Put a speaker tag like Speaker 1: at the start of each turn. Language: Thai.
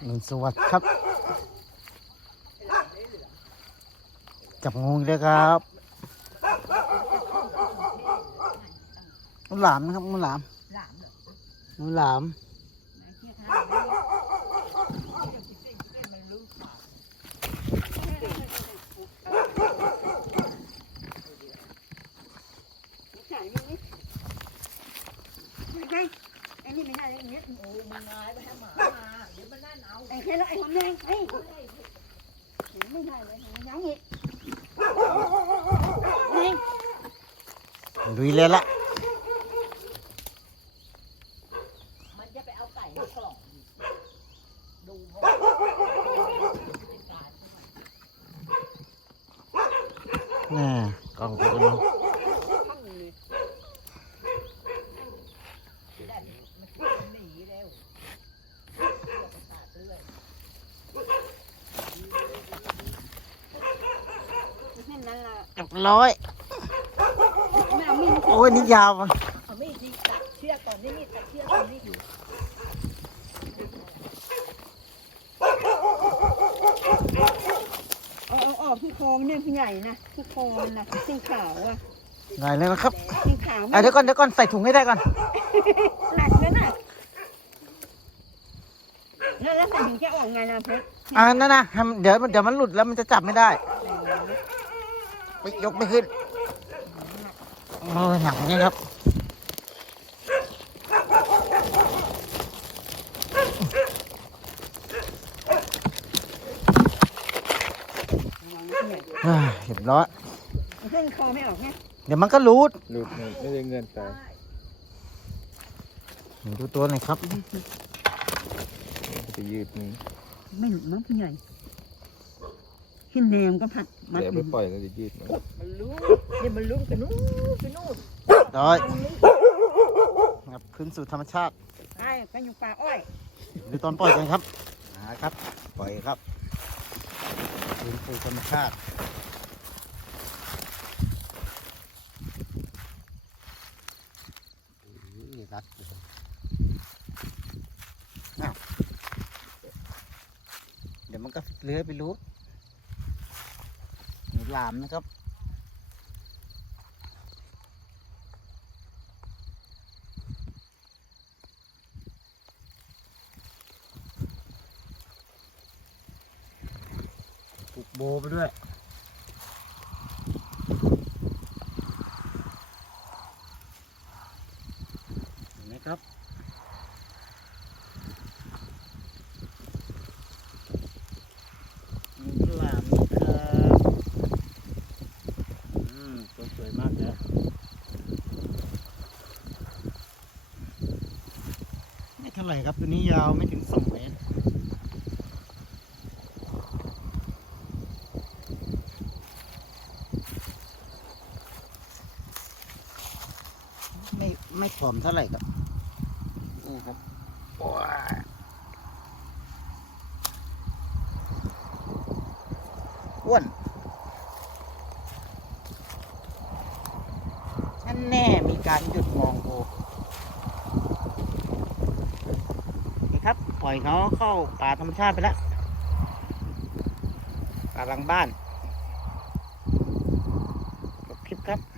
Speaker 1: สวัสดีครับ จับงูอีกเลยครับงูหลามนะครับงูหลาม
Speaker 2: หลามเหรอ
Speaker 1: งูหลาม
Speaker 2: ไหนเที่ยข้าวมันรู้เปล่าใช่ไหมไม่ใช่ไอ้ นี่ไม่ได้เลยเนี่ยโอ้มันงายไปให้หมามาเดี๋ยวมันนั่นเอาไอ้แค่ละไอ้คนแดงไอ้ไม่ได้เลยยังอีก
Speaker 1: ลุยเลยละ
Speaker 2: มันจะไปเอาไก่ในกล่องดูเพราะ
Speaker 1: นี่กล้องตัวนี้
Speaker 2: ข้างเลยได้มันหนีเร็วเรื่อยแค่นั้นละ
Speaker 1: เรียบร้อย
Speaker 2: ไม่เอามีด
Speaker 1: โอ้ยนี่ยาวอะ
Speaker 2: เอามีดที่ตัดเชือกก่อนนี่มีดตัดเชือกก่อนนี่อยู่เอาเอาออกที่คอมันเนี่ยพี่ใหญ่นะที่คอมันนะสีขาวอะ
Speaker 1: ได้เลยนะครับ
Speaker 2: สีขาว
Speaker 1: อะเดี๋ยวก่อนเดี๋ยวก่อนใส่ถุงให้ได้ก่อน
Speaker 2: หนักนั่นน่ะแล้วแล้วใส่ถึงจะออกไงล่ะเพชร
Speaker 1: อ่านั่นนะให้มันเดี๋ยวมันเดี๋ยวมันหลุดแล้วมันจะจับไม่ได้ ไปยกไม่ขึ้นโอ้ยหนักนี่ครับอ่าเรียบร้อย
Speaker 2: เส้นคอไม่ออกไง
Speaker 1: เดี๋ยวมันก็รูด
Speaker 3: หลุดหมดไม่ได้เงินไป
Speaker 1: ดูตัวหน่อยครับ
Speaker 3: จะยืดนี้
Speaker 2: ไม่หลุดมั้งพี่ใหญ่ ขึ้นแนมก็ผัดมัด
Speaker 3: เดี๋ยวไปปล่อยก็จะยืดมัน
Speaker 2: มันรู้เดี๋ยวมันรู้กันนู้นไปนู่น
Speaker 1: ร้อยครับขึ้นสู่ธรรมชาติ
Speaker 2: ใช่ไปอยู่ป่าอ้อย
Speaker 1: ดูตอนปล่อยกันครับนะครับ ปล่อยครับคืนสู่ธรรมชาติอุ้ยรัดเลยอ้าวเดี๋ยวมันก็เลื้อยไปรู้มี หลามนะครับผูกโบไปด้วย เห็นไหมครับ มีกุหลาบนะครับอืมตัว สวยมากเลยไม่เท่าไหร่ครับตัวนี้ยาวไม่ถึงสองเมตรไม่ไม่ผอมเท่าไหร่ครับ นี่ครับว้าอ้วนนั่นแน่มี การหยุดมองโบนี่ครับ ปล่อยเขาเข้าป่าธรรมชาติไปแล้วป่าหลังบ้านจบคลิปครับ